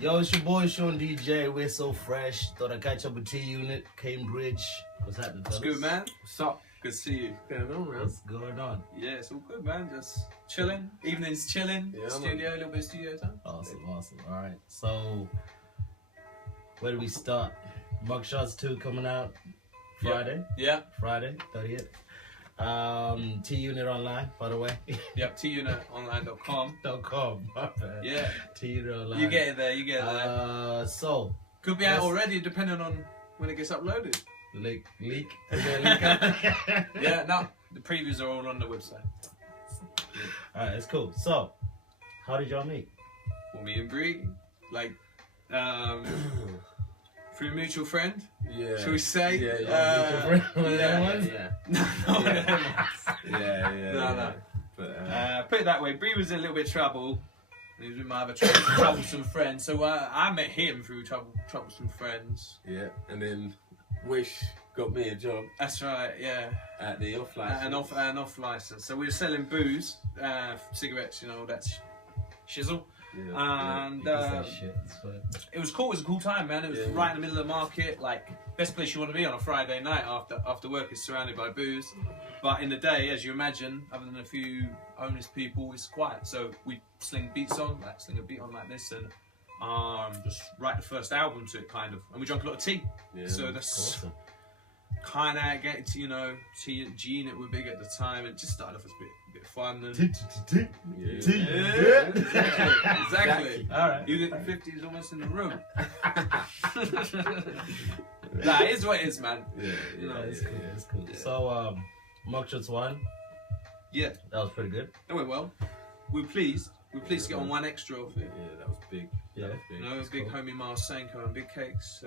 Yo, it's your boy SeanDJ. We're so fresh. Thought I'd catch up with T-Unit, Cambridge. What's happening, fellas? What's good, man? What's up? Good to see you. What's going on, man? What's going on? Yeah, it's all good, man. Just chilling. Evenings chilling. Yeah, Studio, a little bit of studio time. Awesome. All right. So, where do we start? Mugshots 2 coming out Friday. Yeah. Friday, 30th. T-Unit online, by the way. Yep, tuneutonline.com. My bad. Yeah. T-Unit online. You get it there, So, could be out already depending on when it gets uploaded. leak. Is there a leak out? Yeah, no, the previews are all on the website. Alright, it's cool. So, how did y'all meet? Well, me and Bree, like, through a mutual friend, Yeah. shall we say? Yeah. One of them ones? Yeah. No, one of them ones. Yeah. No. But, Put it that way, Bree was in a little bit of trouble. He was with my other troublesome friend, so I met him through troublesome friends. yeah. And then Wish got me a job That's right, yeah. at the off license. An off license. So we were selling booze, cigarettes, you know, that's shizzle. Yeah. And You can say shit, it's fine. it was cool. It was a cool time, man. It was Yeah. right in the middle of the market, like best place you want to be on a Friday night after work is surrounded by booze. But in the day, as you imagine, other than a few homeless people, it's quiet. So we sling a beat on like this, and just write the first album to it, kind of. And we drank a lot of tea. Yeah. So that's Awesome. kind of getting to, you know, G-Unit were big at the time. It just started off as a bit fun. And Yeah. exactly. All right. You get the 50s almost in the room. Nah, it is what it is, man. Yeah. You know, It's cool. Yeah. So, Mugshots 1, Yeah, that was pretty good. it went well. We're pleased. We're pleased to get on one extra of it. Yeah, that was big. Yeah. That was big. You know, That's big cool. homie Miles Sanko and Big Cakes.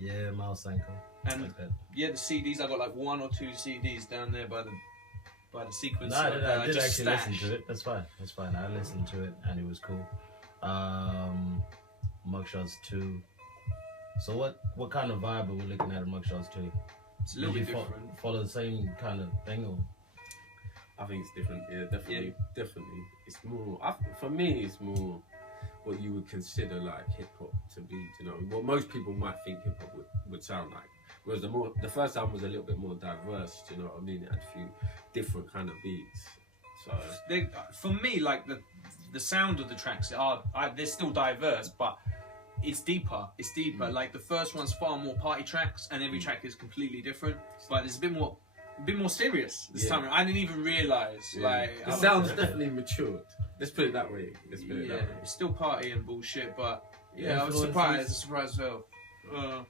Yeah, Miles Sanko. And Like that. yeah, the CDs. I got like 1 or 2 CDs down there by the sequence. No, I did just actually stashed. listen to it. That's fine. I listened to it and it was cool. Mugshots 2. So what kind of vibe are we looking at Mugshots 2? It's a little Did bit you different. follow the same kind of thing or? I think it's different. Yeah, definitely. It's more. For me, it's more what you would consider like hip hop to be. You know, what most people might think hip hop would sound like. Whereas the first album was a little bit more diverse. Do you know what I mean? It had a few different kind of beats. So For me, like the sound of the tracks they're still diverse, but it's deeper. Like the first one's far more party tracks, and every track is completely different. But it's a bit more serious this time. I didn't even realise. Like the sound's definitely matured. Let's put it that way. It's still party and bullshit, but yeah, I was Influences? surprised as well.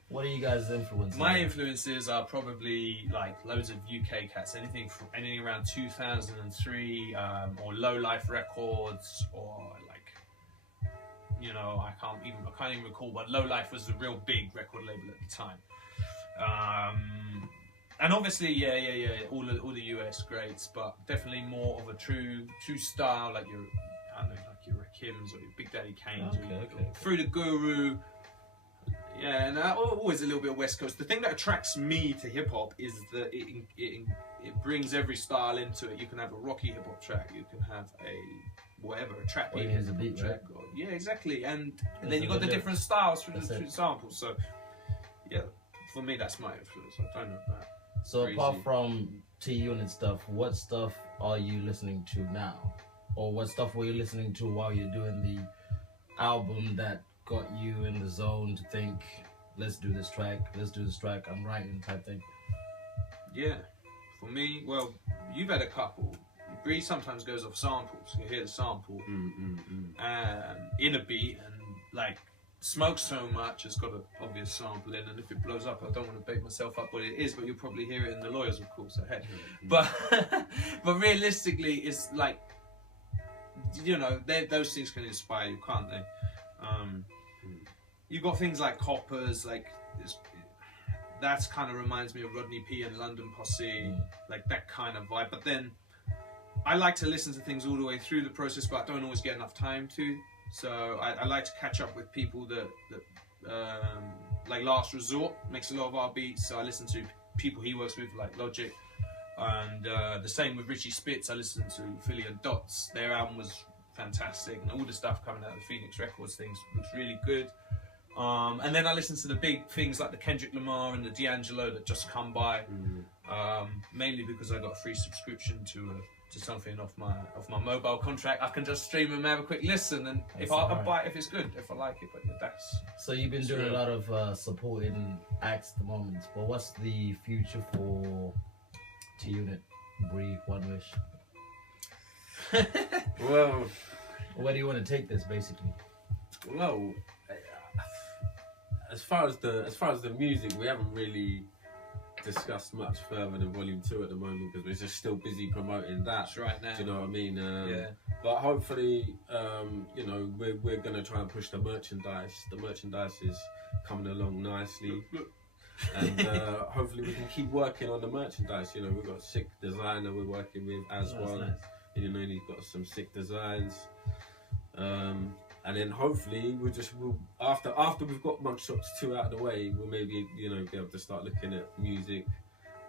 What are you guys influencing? My influences are probably like loads of UK cats, anything around 2003, or Low Life Records, or like, you know, I can't even recall, but Low Life was a real big record label at the time. And obviously, all the US greats, but definitely more of a true style, like your Rakims or your Big Daddy Kane's, Okay. Through the Guru. Yeah, and always a little bit of West Coast. The thing that attracts me to hip hop is that it brings every style into it. You can have a rocky hip hop track, you can have a trap beat Here's a beat, track. right? Yeah, exactly. And That's then you got the it. different styles through That's the it. samples. So yeah, for me that's my influence. I don't know about. So Crazy. apart from T-Unit stuff, what stuff are you listening to now? Or what stuff were you listening to while you're doing the album that got you in the zone to think, let's do this track, I'm writing type thing? Yeah, for me, well, you've had a couple. Bree sometimes goes off samples. You hear the sample in a beat, and like Smoke So Much has got an obvious sample in, and if it blows up, I don't want to bait myself up what it is, but you'll probably hear it in the Lawyers, of course. So hey, but realistically, it's like, you know, those things can inspire you, can't they? You've got things like Coppers, like that's kind of reminds me of Rodney P and London Posse, like that kind of vibe. But then I like to listen to things all the way through the process, but I don't always get enough time to. So I like to catch up with people that like Last Resort makes a lot of our beats. So I listen to people he works with, like Logic, and the same with Richie Spitz. I listen to Philly and Dots. Their album was fantastic, and all the stuff coming out of the Phoenix Records things looks really good. And then I listen to the big things like the Kendrick Lamar and the D'Angelo that just come by, mainly because I got a free subscription to something off my mobile contract. I can just stream and have a quick listen, and if I buy it if it's good, if I like it. But that's so you've been doing a lot of supporting acts at the moment. But what's the future for T-Unit, Bree, One Wish? Well, where do you want to take this, basically? Well, as far as the music, we haven't really discussed much further than Volume 2 at the moment because we're just still busy promoting that. That's right now. Do you know what I mean? Yeah. But hopefully, you know, we're gonna try and push the merchandise. The merchandise is coming along nicely, and hopefully we can keep working on the merchandise. You know, we've got a sick designer we're working with as well. Nice. And, you know, he's got some sick designs. And then hopefully we'll after we've got Mugshots 2 out of the way, we'll maybe, you know, be able to start looking at music,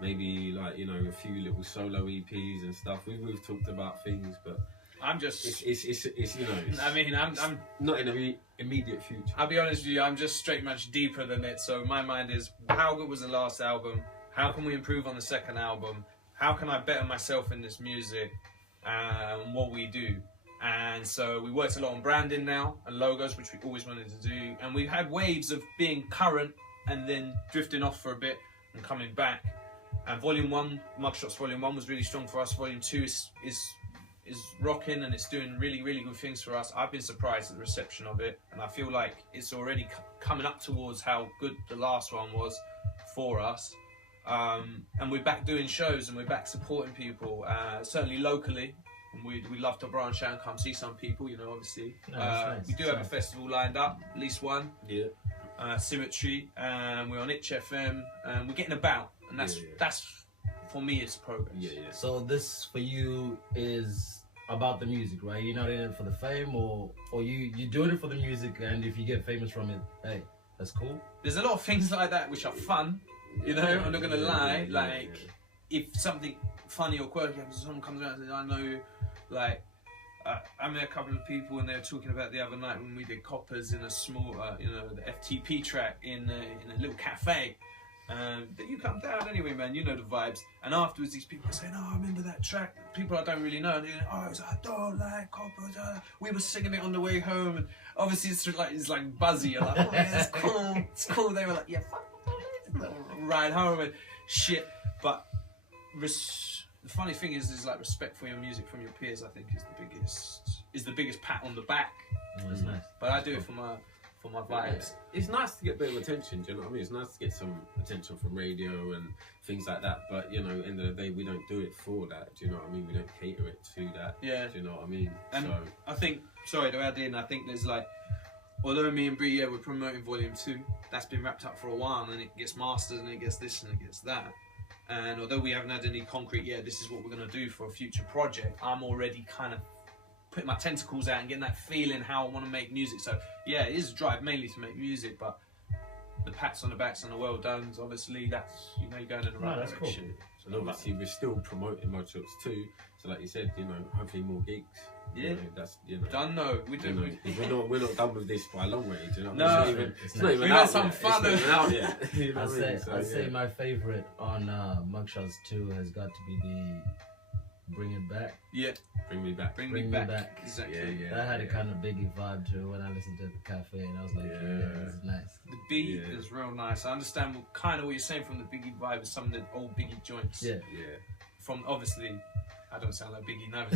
maybe like, you know, a few little solo EPs and stuff. We've talked about things, but I'm just it's you know. I mean, I'm not in the immediate future. I'll be honest with you, I'm just straight much deeper than it. So my mind is, how good was the last album? How can we improve on the second album? How can I better myself in this music and what we do? And so we worked a lot on branding now and logos, which we always wanted to do. And we've had waves of being current and then drifting off for a bit and coming back. And Volume 1, Mugshots Volume 1 was really strong for us. Volume 2 is rocking and it's doing really, really good things for us. I've been surprised at the reception of it. And I feel like it's already coming up towards how good the last one was for us. And we're back doing shows and we're back supporting people, certainly locally. And we'd love to branch out and come see some people, you know, obviously. Nice. We do have a festival lined up, at least one. Yeah. Symmetry, and we're on Itch FM, and we're getting about. And that's for me, it's progress. Yeah. So this, for you, is about the music, right? You're not in it for the fame, or you're doing it for the music, and if you get famous from it, hey, that's cool. There's a lot of things like that which are fun, you know, I'm not going to lie. If something funny or quirky happens, someone comes around and says, I know, like, I met a couple of people and they were talking about the other night when we did Coppers in a small, you know, the FTP track in a little cafe. That you come down anyway, man, you know the vibes. And afterwards, these people are saying, oh, I remember that track. People I don't really know. And they're going, oh, it's, I don't like Coppers. We were singing it on the way home. And obviously, it's like buzzy. You're like, oh, yeah, it's cool. It's cool. They were like, yeah, fuck, ride home and shit. But the funny thing is like respect for your music from your peers. I think is the biggest pat on the back. That's nice. But I do it for my vibes. It's nice to get a bit of attention. Do you know what I mean? It's nice to get some attention from radio and things like that. But you know, at the end of the day, we don't do it for that. Do you know what I mean? We don't cater it to that. Yeah. Do you know what I mean? And so I think, sorry to add in, I think there's like, although me and Bree, we're promoting Volume 2, that's been wrapped up for a while, and it gets mastered and it gets this and it gets that. And although we haven't had any concrete, this is what we're going to do for a future project, I'm already kind of putting my tentacles out and getting that feeling how I want to make music. So yeah, it is a drive mainly to make music, but the pats on the backs and the well done's, obviously, that's, you know, you're going in the right direction. Cool. So obviously we're still promoting Mugshots 2. So like you said, you know, hopefully more gigs. Yeah, you know, that's, you know, done. No, we do. We're not done with this by a long way. Do you know? No, it's not even we've out had some yet. fun. It's not even out yet. You know I'd say my favorite on Mugshots 2 has got to be the Bring It Back. Yeah, Bring Me Back. Bring Me back. Exactly. Yeah. That had a kind of Biggie vibe to it when I listened to it at the cafe, and I was like, yeah, this is nice. The beat is real nice. I understand what you're saying from the Biggie vibe, some of the old Biggie joints. Yeah. From obviously, I don't sound like Biggie now.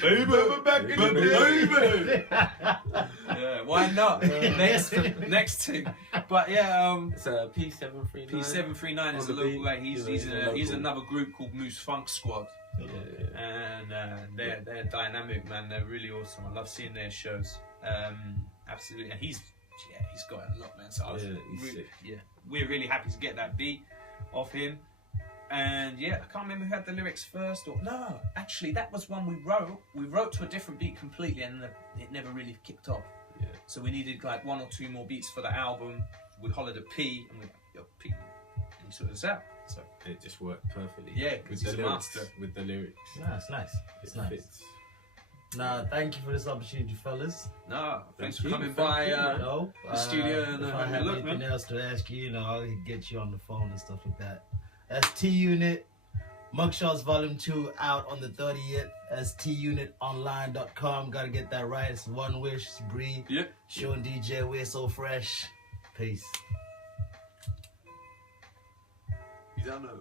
Baby, we're back in the baby. Yeah, why not? Next thing. But yeah, it's a P739. P739 is a local guy. He's another group called Moose Funk Squad. And they're dynamic, man. They're really awesome. I love seeing their shows. Absolutely, and he's got a lot, man. So we're really happy to get that beat off him. And I can't remember who had the lyrics first, or no, actually that was one we wrote. We wrote to a different beat completely, and it never really kicked off. Yeah. So we needed like 1 or 2 more beats for the album. We hollered at P, and we went, yo, P, and he sorted us out. So it just worked perfectly. Yeah, with the lyrics. With the lyrics. No, it's nice. It's nice. Fits. Nah, thank you for this opportunity, fellas. No, thanks Thank for you, coming thank by you, the studio and if I having a have look, anything man. else to ask you, I'll get you on the phone and stuff like that. That's T Unit. Mugshots Volume 2 out on the 30th. That's tuниtonline.com. Gotta get that right. It's One Wish, it's Bree, Yeah. SeanDJ, WeAreSoFresh. Peace. You don't know.